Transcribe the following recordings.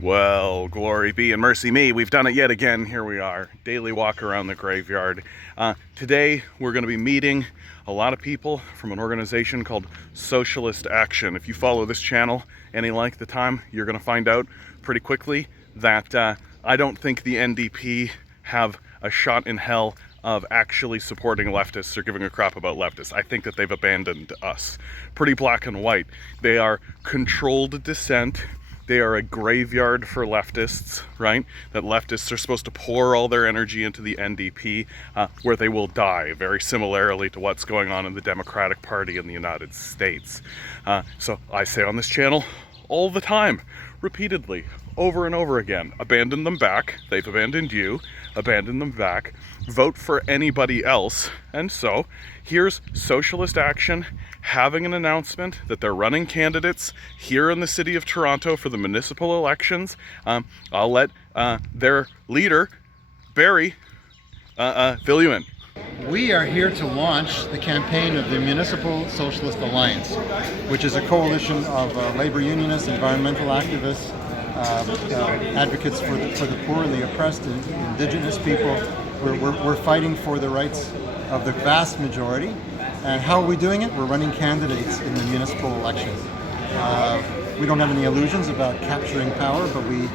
Well, glory be and mercy me. We've done it yet again. Here we are. Daily walk around the graveyard. Today, we're going to be meeting a lot of people from an organization called Socialist Action. If you follow this channel any length of time, you're going to find out pretty quickly that I don't think the NDP have a shot in hell of actually supporting leftists or giving a crap about leftists. I think that they've abandoned us. Pretty black and white. They are controlled dissent. They are a graveyard for leftists, right? That leftists are supposed to pour all their energy into the NDP, where they will die, very similarly to what's going on in the Democratic Party in the United States. So I say on this channel all the time, repeatedly, over and over again, abandon them back. They've abandoned you. Abandon them back. Vote for anybody else. And so here's Socialist Action having an announcement that they're running candidates here in the city of Toronto for the municipal elections. I'll let their leader, Barry, fill you in. We are here to launch the campaign of the Municipal Socialist Alliance, which is a coalition of labor unionists, environmental activists, advocates for the poor and the oppressed, and Indigenous people. We're fighting for the rights of the vast majority. And how are we doing it? We're running candidates in the municipal election. We don't have any illusions about capturing power, but we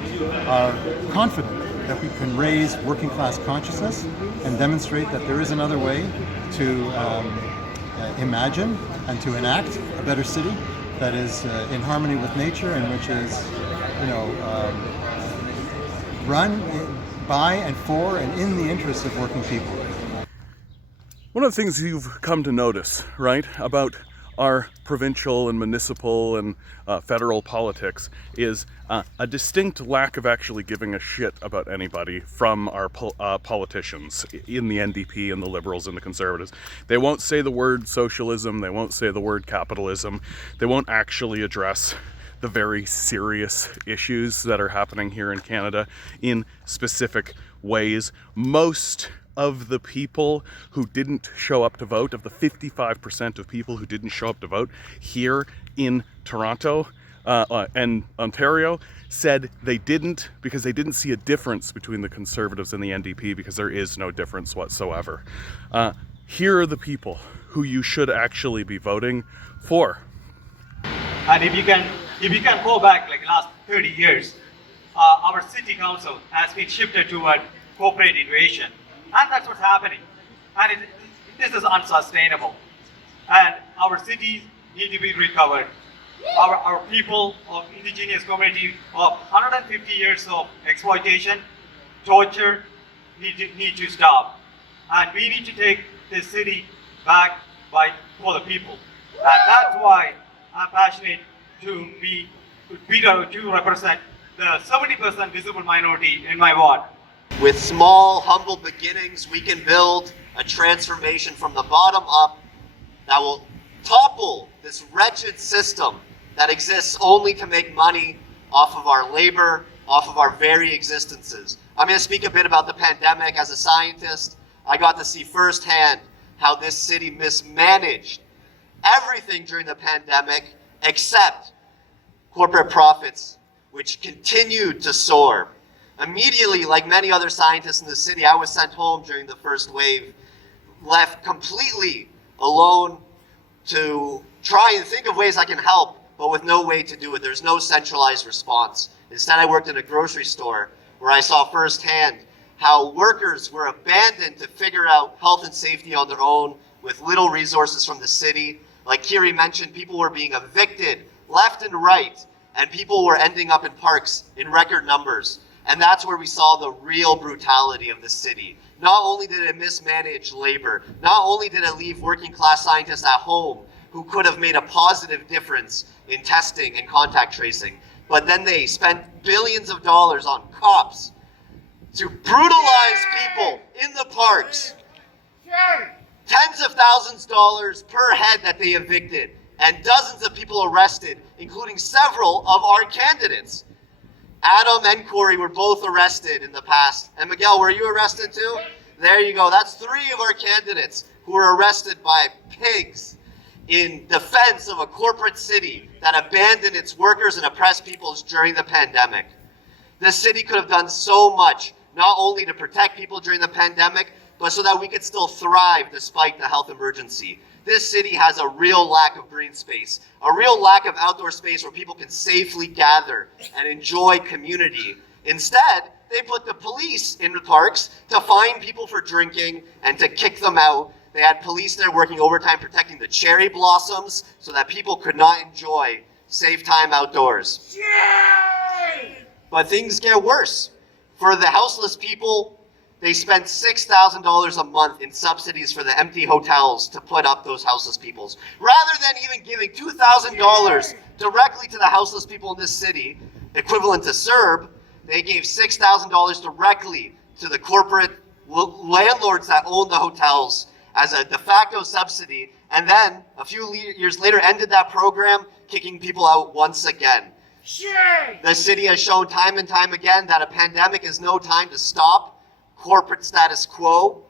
are confident that we can raise working class consciousness and demonstrate that there is another way to imagine and to enact a better city that is in harmony with nature and which is, run by and for and in the interests of working people. One of the things you've come to notice, right, about our provincial and municipal and federal politics is a distinct lack of actually giving a shit about anybody from our politicians in the NDP and the Liberals and the Conservatives. They won't say the word socialism, they won't say the word capitalism, they won't actually address the very serious issues that are happening here in Canada in specific ways. Most of the people who didn't show up to vote, of the 55% of people who didn't show up to vote here in Toronto and Ontario, said they didn't because they didn't see a difference between the Conservatives and the NDP, because there is no difference whatsoever. Here are the people who you should actually be voting for. And if you can go back like last 30 years, our city council has been shifted toward corporate innovation. And that's what's happening. And this is unsustainable. And our cities need to be recovered. Our people of indigenous community of 150 years of exploitation, torture, need to stop. And we need to take this city back for the people. And that's why I'm passionate to represent the 70% visible minority in my ward. With small, humble beginnings, we can build a transformation from the bottom up that will topple this wretched system that exists only to make money off of our labor, off of our very existences. I'm going to speak a bit about the pandemic. As a scientist, I got to see firsthand how this city mismanaged everything during the pandemic except corporate profits, which continued to soar. Immediately, like many other scientists in the city, I was sent home during the first wave, left completely alone to try and think of ways I can help, but with no way to do it. There's no centralized response. Instead, I worked in a grocery store where I saw firsthand how workers were abandoned to figure out health and safety on their own with little resources from the city. Like Kiri mentioned, people were being evicted left and right, and people were ending up in parks in record numbers. And that's where we saw the real brutality of the city. Not only did it mismanage labor, not only did it leave working class scientists at home who could have made a positive difference in testing and contact tracing, but then they spent billions of dollars on cops to brutalize people in the parks. Tens of thousands of dollars per head that they evicted, and dozens of people arrested, including several of our candidates. Adam and Corey were both arrested in the past. And Miguel, were you arrested too? There you go. That's 3 of our candidates who were arrested by pigs in defense of a corporate city that abandoned its workers and oppressed peoples during the pandemic. The city could have done so much, not only to protect people during the pandemic, but so that we could still thrive despite the health emergency. This city has a real lack of green space, a real lack of outdoor space where people can safely gather and enjoy community. Instead, they put the police in the parks to fine people for drinking and to kick them out. They had police there working overtime protecting the cherry blossoms so that people could not enjoy safe time outdoors. Yay! But things get worse. For the houseless people, they spent $6,000 a month in subsidies for the empty hotels to put up those houseless peoples. Rather than even giving $2,000 directly to the houseless people in this city, equivalent to CERB, they gave $6,000 directly to the corporate landlords that own the hotels as a de facto subsidy, and then a few years later ended that program, kicking people out once again. The city has shown time and time again that a pandemic is no time to stop corporate status quo.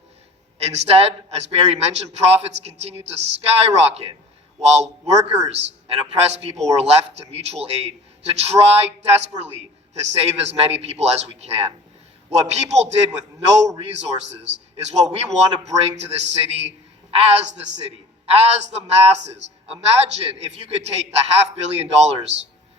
Instead, as Barry mentioned, profits continue to skyrocket while workers and oppressed people were left to mutual aid to try desperately to save as many people as we can. What people did with no resources is what we want to bring to the city, as the masses. Imagine if you could take the $500 million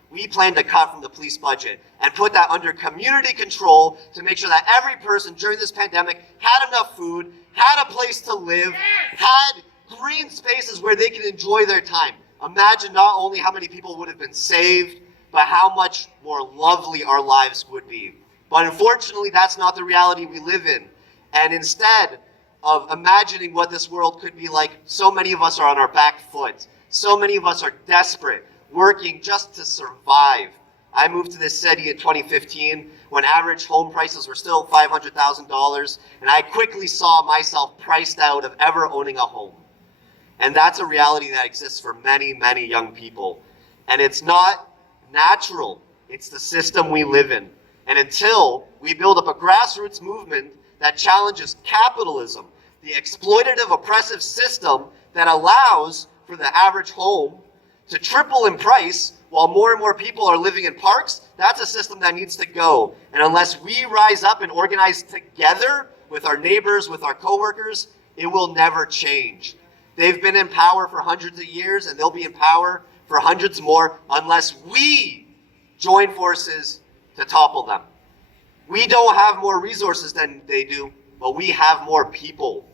we plan to cut from the police budget and put that under community control to make sure that every person during this pandemic had enough food, had a place to live, had green spaces where they can enjoy their time. Imagine not only how many people would have been saved, but how much more lovely our lives would be. But unfortunately, that's not the reality we live in. And instead of imagining what this world could be like, so many of us are on our back foot. So many of us are desperate, working just to survive. I moved to this city in 2015 when average home prices were still $500,000, and I quickly saw myself priced out of ever owning a home. And that's a reality that exists for many, many young people. And it's not natural. It's the system we live in. And until we build up a grassroots movement that challenges capitalism, the exploitative, oppressive system that allows for the average home to triple in price while more and more people are living in parks, that's a system that needs to go. And unless we rise up and organize together with our neighbors, with our coworkers, it will never change. They've been in power for hundreds of years, and they'll be in power for hundreds more unless we join forces to topple them. We don't have more resources than they do, but we have more people.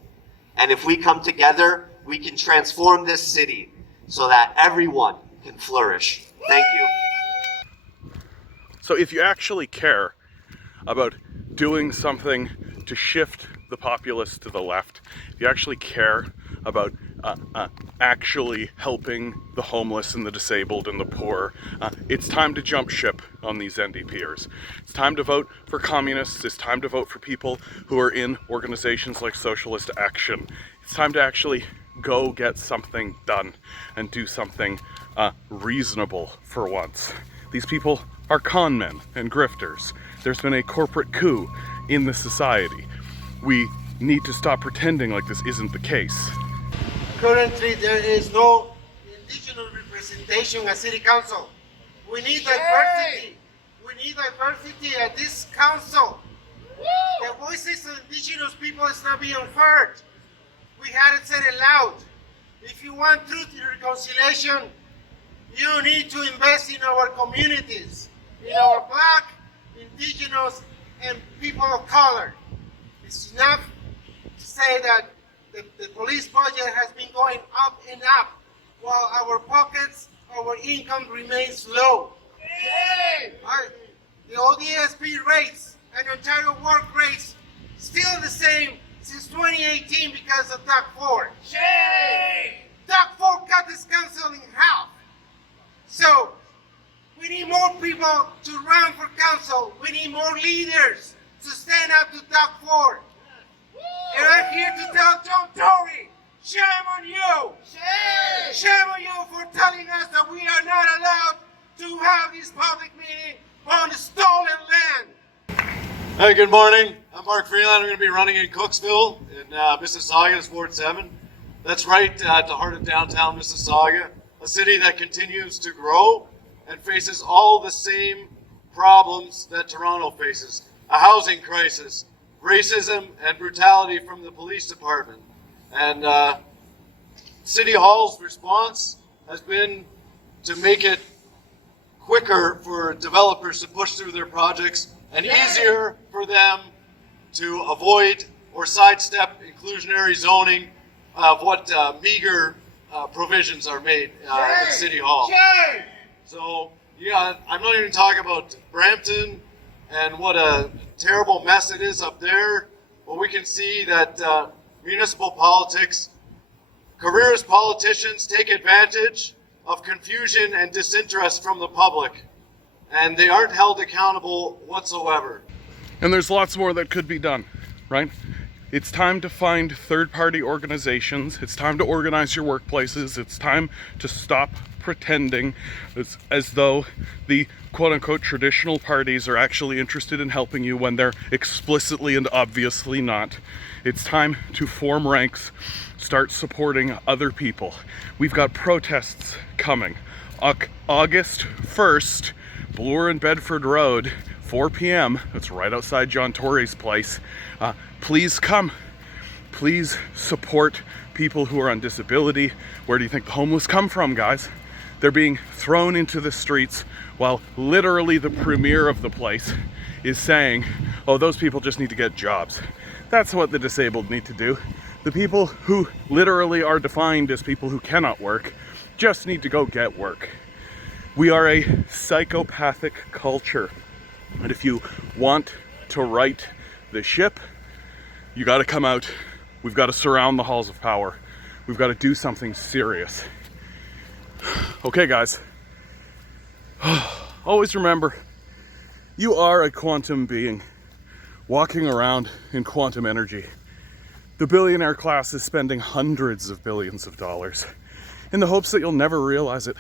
And if we come together, we can transform this city so that everyone can flourish. Thank you. So if you actually care about doing something to shift the populace to the left, if you actually care about actually helping the homeless and the disabled and the poor, it's time to jump ship on these NDPers. It's time to vote for communists. It's time to vote for people who are in organizations like Socialist Action. It's time to actually go get something done and do something reasonable for once. These people are con men and grifters. There's been a corporate coup in the society. We need to stop pretending like this isn't the case. Currently, there is no indigenous representation at City Council. We need diversity. We need diversity at this council. The voices of indigenous people is not being heard. We had it said it loud. If you want truth and reconciliation, you need to invest in our communities, in our Black, indigenous, and people of color. It's enough to say that the police budget has been going up and up, while our pockets, our income remains low. The ODSP rates and Ontario work rates still the same since 2018 because of DUC 4. DUC 4 cut this council in half. So we need more people to run for council. We need more leaders to stand up to DUC 4. And I'm here to tell John Tory, shame on you! Shame on you for telling us that we are not allowed to have this public meeting on stolen land. Hey, good morning. I'm Mark Freeland. I'm going to be running in Cooksville in Mississauga, it's Ward 7. That's right at the heart of downtown Mississauga, a city that continues to grow and faces all the same problems that Toronto faces: a housing crisis, racism and brutality from the police department. And City Hall's response has been to make it quicker for developers to push through their projects and easier for them to avoid or sidestep inclusionary zoning of what meager provisions are made in City Hall. So, yeah, I'm not even talking about Brampton and what a terrible mess it is up there, but we can see that municipal politics, careerist politicians take advantage of confusion and disinterest from the public, and they aren't held accountable whatsoever. And there's lots more that could be done, right? It's time to find third-party organizations. It's time to organize your workplaces. It's time to stop pretending as though the quote-unquote traditional parties are actually interested in helping you when they're explicitly and obviously not. It's time to form ranks, start supporting other people. We've got protests coming. August 1st, Bloor and Bedford Road, 4 p.m. That's right outside John Tory's place. Please come. Please support people who are on disability. Where do you think the homeless come from, guys? They're being thrown into the streets while literally the premier of the place is saying, oh, those people just need to get jobs. That's what the disabled need to do. The people who literally are defined as people who cannot work just need to go get work. We are a psychopathic culture. And if you want to right the ship, you got to come out. We've got to surround the halls of power. We've got to do something serious. Okay, guys. Always remember, you are a quantum being walking around in quantum energy. The billionaire class is spending hundreds of billions of dollars in the hopes that you'll never realize it.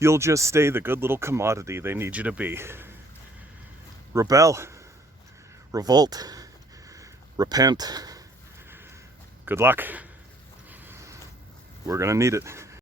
You'll just stay the good little commodity they need you to be. Rebel, revolt, repent. Good luck. We're gonna need it.